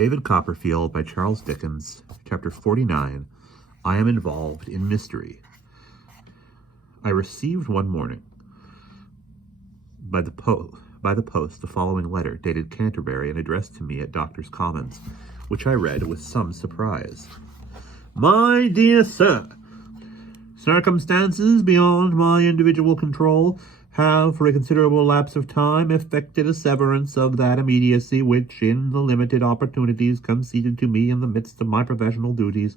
David Copperfield by Charles Dickens, Chapter 49, I Am Involved in Mystery. I received one morning by the post the following letter, dated Canterbury and addressed to me at Doctors' Commons, which I read with some surprise. My dear sir, circumstances beyond my individual control have, for a considerable lapse of time, effected a severance of that immediacy which, in the limited opportunities conceded to me in the midst of my professional duties,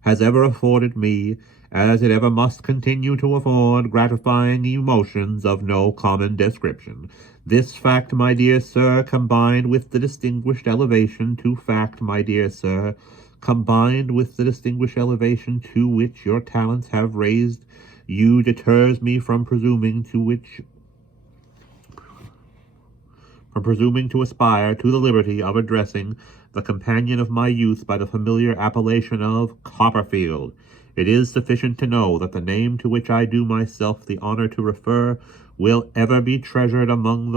has ever afforded me, as it ever must continue to afford, gratifying emotions of no common description. This fact, my dear sir, combined with the distinguished elevation to which your talents have raised you, deters me from presuming to aspire to the liberty of addressing the companion of my youth by the familiar appellation of Copperfield. It is sufficient to know that the name to which I do myself the honor to refer will ever be treasured among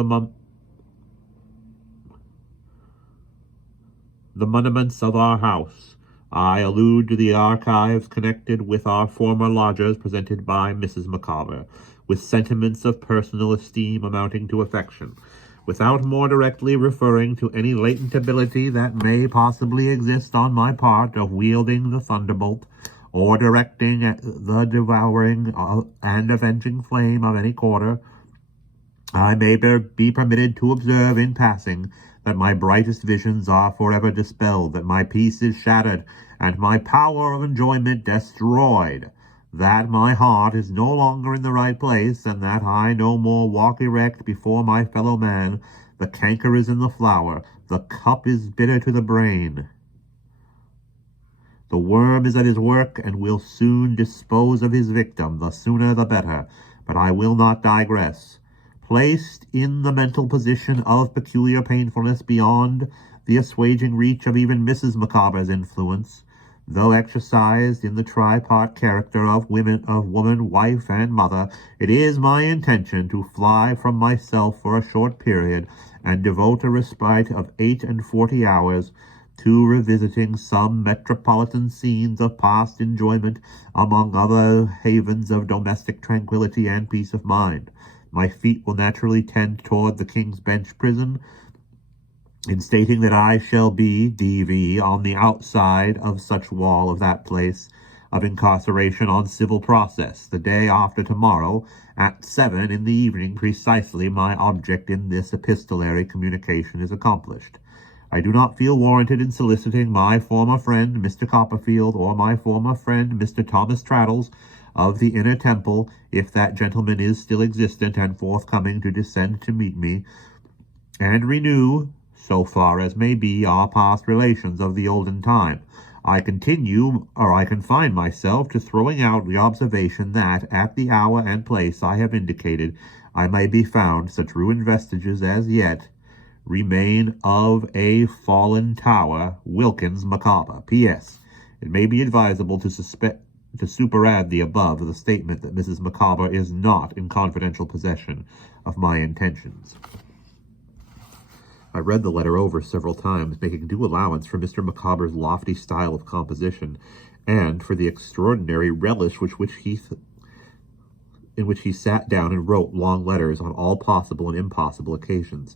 the monuments of our house. I allude to the archives connected with our former lodgers presented by Mrs. Micawber, with sentiments of personal esteem amounting to affection, without more directly referring to any latent ability that may possibly exist on my part of wielding the thunderbolt, or directing the devouring and avenging flame of any quarter. I may be permitted to observe in passing that my brightest visions are forever dispelled, that my peace is shattered, and my power of enjoyment destroyed, that my heart is no longer in the right place, and that I no more walk erect before my fellow man. The canker is in the flower, the cup is bitter to the brain. The worm is at his work, and will soon dispose of his victim, the sooner the better. But I will not digress. Placed in the mental position of peculiar painfulness beyond the assuaging reach of even Mrs. Micawber's influence, though exercised in the tripart character of woman, wife, and mother, it is my intention to fly from myself for a short period, and devote a respite of 48 hours to revisiting some metropolitan scenes of past enjoyment among other havens of domestic tranquillity and peace of mind. My feet will naturally tend toward the King's Bench prison, in stating that I shall be, D.V., on the outside of such wall of that place of incarceration on civil process, the day after tomorrow, at 7 in the evening precisely. My object in this epistolary communication is accomplished. I do not feel warranted in soliciting my former friend, Mr. Copperfield, or my former friend, Mr. Thomas Traddles, of the Inner Temple, if that gentleman is still existent and forthcoming to descend to meet me, and renew, so far as may be, our past relations of the olden time. I confine myself to throwing out the observation that, at the hour and place I have indicated, I may be found such ruined vestiges as yet remain of a fallen tower, Wilkins Micawber. P.S. It may be advisable to superadd the above the statement that Mrs. Micawber is not in confidential possession of my intentions. I read the letter over several times, making due allowance for Mr. Micawber's lofty style of composition, and for the extraordinary relish in which he sat down and wrote long letters on all possible and impossible occasions.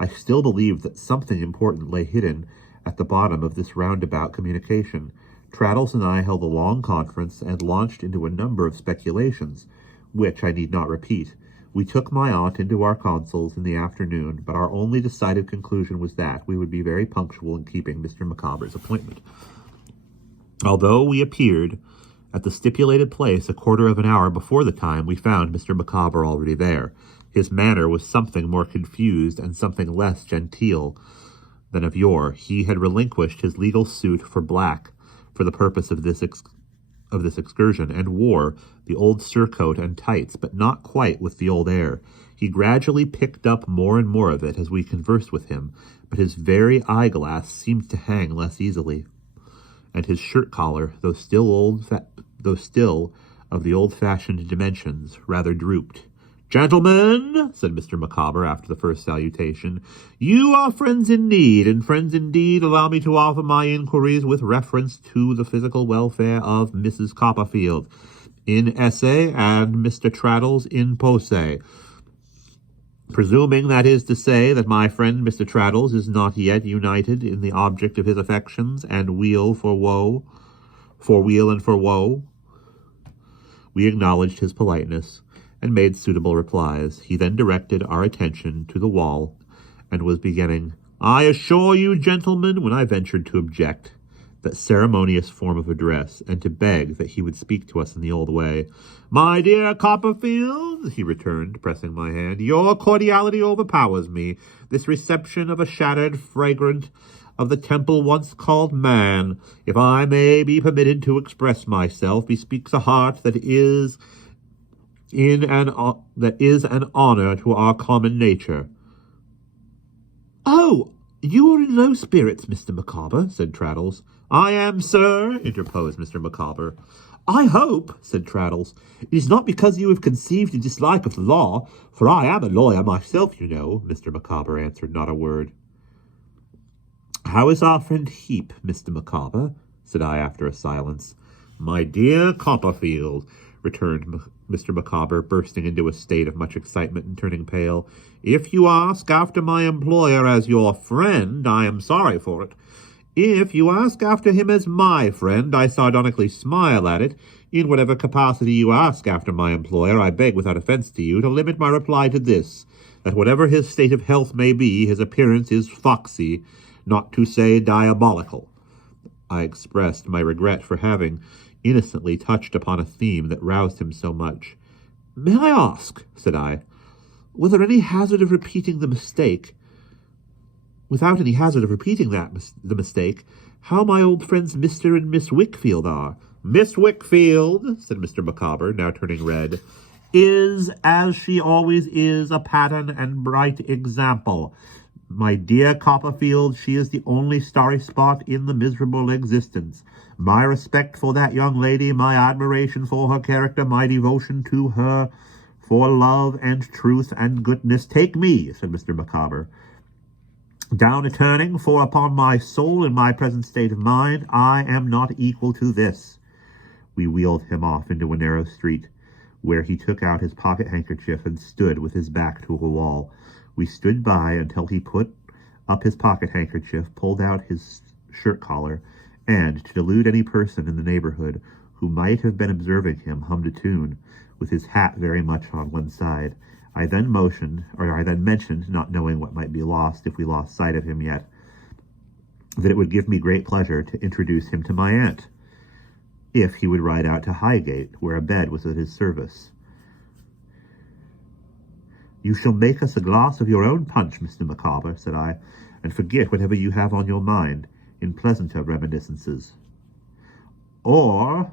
I still believed that something important lay hidden at the bottom of this roundabout communication. Traddles and I held a long conference and launched into a number of speculations, which I need not repeat. We took my aunt into our consuls in the afternoon, but our only decided conclusion was that we would be very punctual in keeping Mr. Micawber's appointment. Although we appeared at the stipulated place a quarter of an hour before the time, we found Mr. Micawber already there. His manner was something more confused and something less genteel than of yore. He had relinquished his legal suit for black for the purpose of this excursion, and wore the old surcoat and tights, but not quite with the old air. He gradually picked up more and more of it as we conversed with him, but his very eyeglass seemed to hang less easily, and his shirt collar, though still of the old-fashioned dimensions, rather drooped. "Gentlemen," said Mr. Micawber after the first salutation, "you are friends in need, and friends indeed. Allow me to offer my inquiries with reference to the physical welfare of Mrs. Copperfield in esse and Mr. Traddles in posse. Presuming, that is to say, that my friend Mr. Traddles is not yet united in the object of his affections, and weal for weal and for woe." We acknowledged his politeness, and made suitable replies. He then directed our attention to the wall, and was beginning, "I assure you, gentlemen," when I ventured to object that ceremonious form of address, and to beg that he would speak to us in the old way. "My dear Copperfield," he returned, pressing my hand, "your cordiality overpowers me. This reception of a shattered fragment of the temple once called man, if I may be permitted to express myself, bespeaks a heart that is an honor to our common nature." "Oh, you are in low spirits, Mr. Micawber," said Traddles. "I am, sir," interposed Mr. Micawber. "I hope," said Traddles, "it is not because you have conceived a dislike of the law, for I am a lawyer myself, you know." Mr. Micawber answered not a word. "How is our friend Heep, Mr. Micawber?" said I after a silence. "My dear Copperfield," returned Mr. Micawber, bursting into a state of much excitement and turning pale, "if you ask after my employer as your friend, I am sorry for it. If you ask after him as my friend, I sardonically smile at it. In whatever capacity you ask after my employer, I beg, without offence to you, to limit my reply to this, that whatever his state of health may be, his appearance is foxy, not to say diabolical." I expressed my regret for having innocently touched upon a theme that roused him so much. "May I ask," said I, "whether any hazard of repeating the mistake, without any hazard of repeating the mistake, how my old friends Mr. and Miss Wickfield are?" "Miss Wickfield," said Mr. Micawber, now turning red, "is, as she always is, a pattern and bright example. My dear Copperfield, she is the only starry spot in the miserable existence. My respect for that young lady, my admiration for her character, my devotion to her for love and truth and goodness, take me," said Mr. Micawber, "down a turning, for upon my soul, in my present state of mind, I am not equal to this." We wheeled him off into a narrow street, where he took out his pocket-handkerchief and stood with his back to a wall. We stood by until he put up his pocket-handkerchief, pulled out his shirt-collar, and, to delude any person in the neighborhood who might have been observing him, hummed a tune, with his hat very much on one side. I then mentioned, not knowing what might be lost if we lost sight of him yet, that it would give me great pleasure to introduce him to my aunt, if he would ride out to Highgate, where a bed was at his service. "You shall make us a glass of your own punch, Mr. Micawber," said I, "and forget whatever you have on your mind, in pleasanter reminiscences. Or,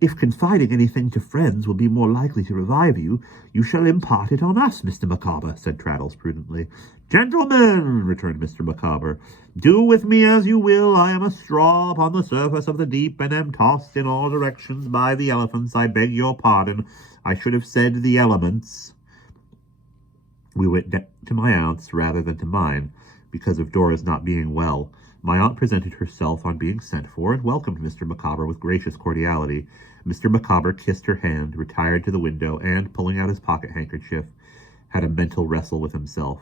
if confiding anything to friends will be more likely to revive you, you shall impart it on us, Mr. Micawber," said Traddles prudently. "Gentlemen," returned Mr. Micawber, "do with me as you will. I am a straw upon the surface of the deep, and am tossed in all directions by the elephants. I beg your pardon. I should have said the elements." We went to my aunt's rather than to mine, because of Dora's not being well. My aunt presented herself on being sent for, and welcomed Mr. Micawber with gracious cordiality. Mr. Micawber kissed her hand, retired to the window, and, pulling out his pocket-handkerchief, had a mental wrestle with himself.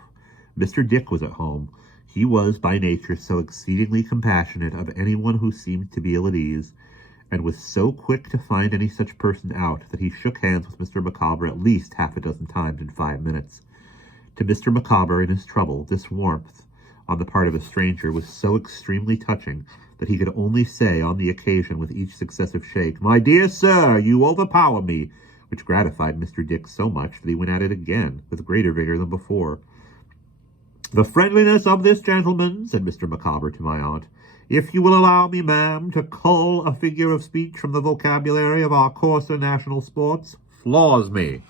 Mr. Dick was at home. He was, by nature, so exceedingly compassionate of anyone who seemed to be ill at ease, and was so quick to find any such person out, that he shook hands with Mr. Micawber at least half a dozen times in 5 minutes. To Mr. Micawber, in his trouble, this warmth on the part of a stranger was so extremely touching that he could only say on the occasion with each successive shake, "My dear sir, you overpower me," which gratified Mr. Dick so much that he went at it again with greater vigor than before. "The friendliness of this gentleman," said Mr. Micawber to my aunt, "if you will allow me, ma'am, to cull a figure of speech from the vocabulary of our coarser national sports, floors me."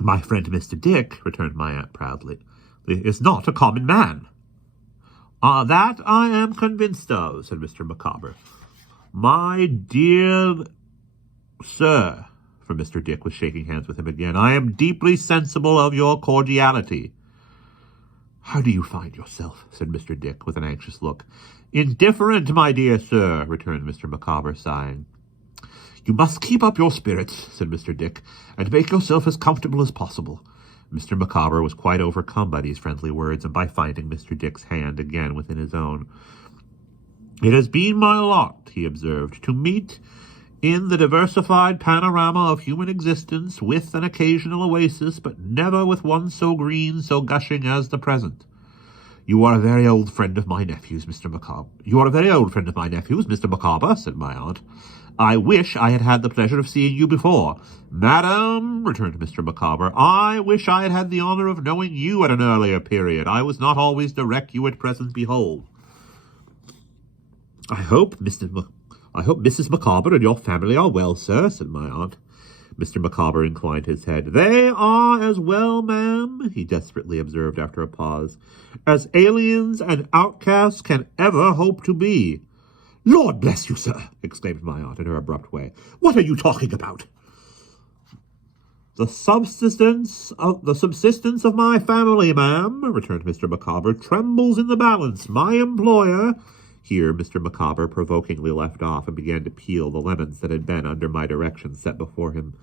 "My friend Mr. Dick," returned my aunt proudly, "is not a common man." "That I am convinced of," said Mr. Micawber. "My dear Sir, for Mr. Dick was shaking hands with him again, I am deeply sensible of your cordiality. How do you find yourself? Said Mr. Dick, with an anxious look. Indifferent, my dear sir, returned Mr. Micawber, sighing. You must keep up your spirits, said Mr. Dick, and make yourself as comfortable as possible. Mr. Micawber was quite overcome by these friendly words, and by finding Mr. Dick's hand again within his own. It has been my lot, he observed, to meet in the diversified panorama of human existence with an occasional oasis, but never with one so green, so gushing as the present. You are a very old friend of my nephew's, Mr. Micawber. You are a very old friend of my nephew's, Mr. Micawber, said my aunt. I wish I had had the pleasure of seeing you before. Madam, returned Mr. Micawber, I wish I had had the honour of knowing you at an earlier period. I was not always the wreck you at present behold. I hope Mrs. Micawber and your family are well, sir, said my aunt. Mr. Micawber inclined his head. They are as well, ma'am, he desperately observed after a pause, as aliens and outcasts can ever hope to be. Lord bless you, sir, exclaimed my aunt in her abrupt way. What are you talking about? The subsistence of my family, ma'am, returned Mr. Micawber, trembles in the balance. My employer... Here Mr. Micawber provokingly left off and began to peel the lemons that had been, under my direction, set before him,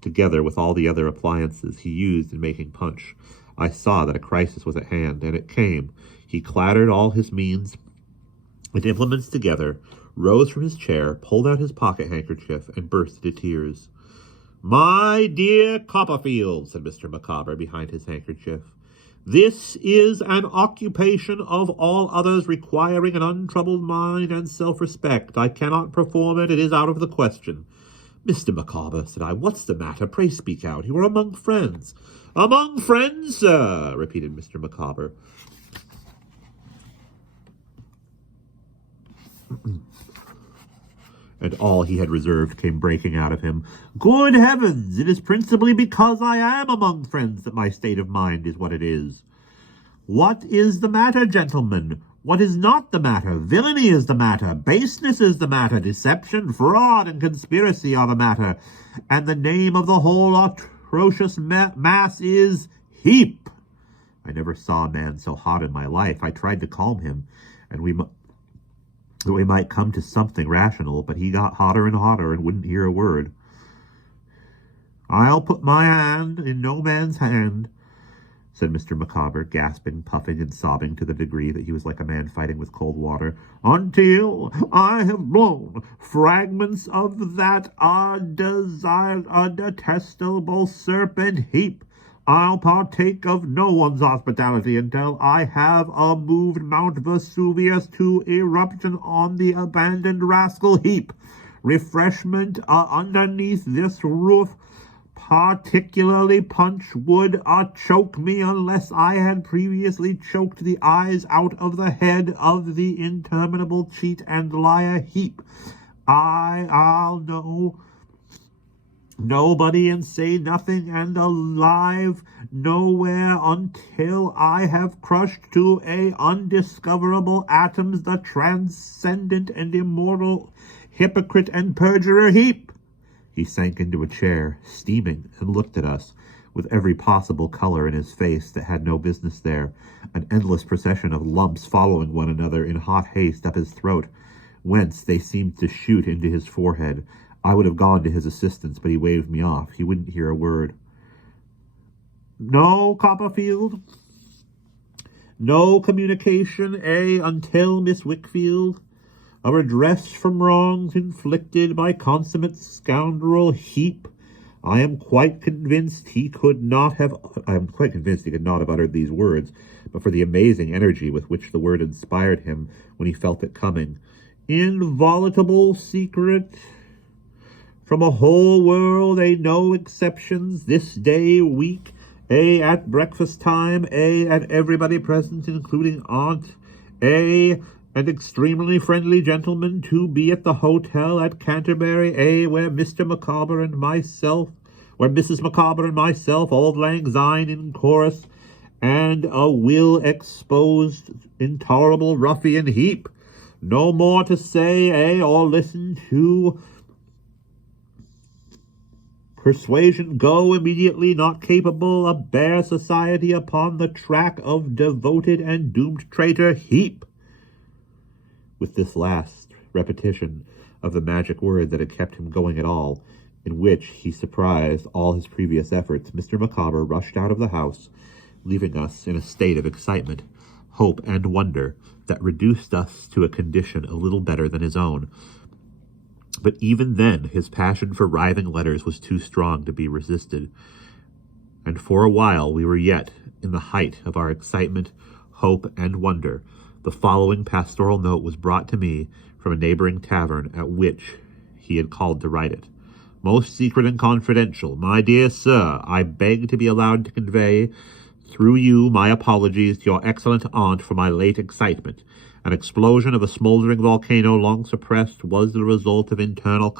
together with all the other appliances he used in making punch. I saw that a crisis was at hand, and it came. He clattered all his means and implements together, rose from his chair, pulled out his pocket-handkerchief, and burst into tears. My dear Copperfield, said Mr. Micawber behind his handkerchief, this is an occupation of all others requiring an untroubled mind and self-respect. I cannot perform it. It is out of the question. Mr. Micawber, said I, what's the matter? Pray speak out. You are among friends. Among friends, sir, repeated Mr. Micawber. And all he had reserved came breaking out of him. Good heavens! It is principally because I am among friends that my state of mind is what it is. What is the matter, gentlemen? What is not the matter? Villainy is the matter. Baseness is the matter. Deception, fraud, and conspiracy are the matter. And the name of the whole atrocious mass is Heap. I never saw a man so hot in my life. I tried to calm him, and we might come to something rational, but he got hotter and hotter and wouldn't hear a word. I'll put my hand in no man's hand, said Mr. Micawber, gasping, puffing, and sobbing to the degree that he was like a man fighting with cold water, until I have blown fragments of that detestable serpent Heap. I'll partake of no one's hospitality until I have moved Mount Vesuvius to eruption on the abandoned rascal Heap. Refreshment underneath this roof, particularly punch, would choke me unless I had previously choked the eyes out of the head of the interminable cheat and liar Heap. I'll know nobody and say nothing and alive nowhere until I have crushed to undiscoverable atoms the transcendent and immortal hypocrite and perjurer Heap. He sank into a chair, steaming, and looked at us, with every possible color in his face that had no business there, an endless procession of lumps following one another in hot haste up his throat, whence they seemed to shoot into his forehead. I would have gone to his assistance, but he waved me off. He wouldn't hear a word. No, Copperfield. No communication, until Miss Wickfield. A redress from wrongs inflicted by consummate scoundrel Heap. I am quite convinced he could not have uttered these words, but for the amazing energy with which the word inspired him when he felt it coming. Inviolable secret from a whole world, no exceptions, this day week, at breakfast time, and everybody present, including Aunt, an extremely friendly gentleman to be at the hotel at Canterbury, where Mr. Micawber and myself, where Mrs. Micawber and myself, Auld Lang Syne in chorus, and a will-exposed, intolerable ruffian Heap. No more to say, or listen to. Persuasion go immediately, not capable of bare society upon the track of devoted and doomed traitor, heap. With this last repetition of the magic word that had kept him going at all, in which he surprised all his previous efforts, Mr. Micawber rushed out of the house, leaving us in a state of excitement, hope, and wonder that reduced us to a condition a little better than his own. But even then his passion for writhing letters was too strong to be resisted, and for a while we were yet in the height of our excitement, hope, and wonder. The following pastoral note was brought to me from a neighboring tavern at which he had called to write it. Most secret and confidential. My dear sir, I beg to be allowed to convey, through you, my apologies to your excellent aunt for my late excitement. An explosion of a smoldering volcano long suppressed was the result of an internal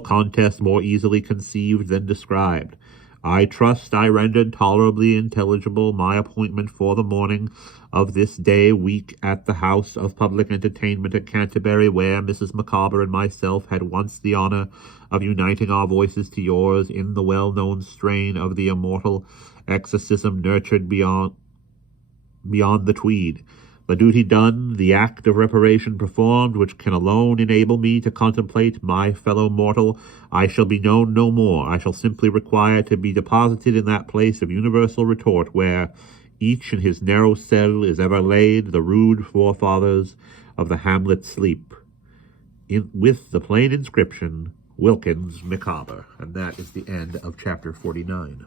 contest more easily conceived than described. I trust I rendered tolerably intelligible my appointment for the morning of this day week at the house of public entertainment at Canterbury, where Mrs. Micawber and myself had once the honour of uniting our voices to yours in the well-known strain of the immortal exorcism nurtured beyond the Tweed. The duty done, the act of reparation performed, which can alone enable me to contemplate my fellow mortal, I shall be known no more. I shall simply require to be deposited in that place of universal retort where each in his narrow cell is ever laid, the rude forefathers of the hamlet sleep, with the plain inscription, Wilkins Micawber. And that is the end of chapter 49.